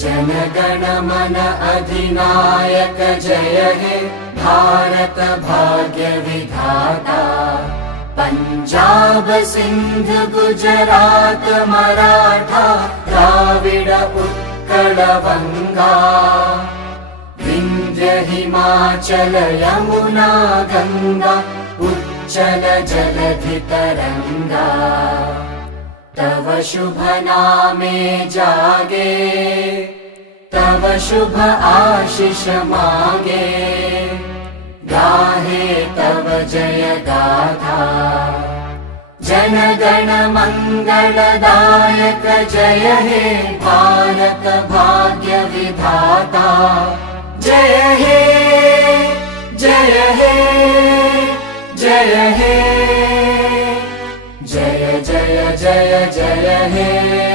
जनगण मन अधिनायक जय हे भारत भाग्य विधाता। पंजाब सिंध गुजरात मराठा द्राविड उत्कल बंगा। विंध्य हिमाचल यमुना गंगा उच्चल जलधि तरंगा। तव शुभ नामे जागे तव शुभ आशीष मांगे। गाहे तव जय गाथा जनगण मंगलदायक जय हे भारत भाग्य विधाता। जय हे जय हे जय हे जय जय जय जय हे।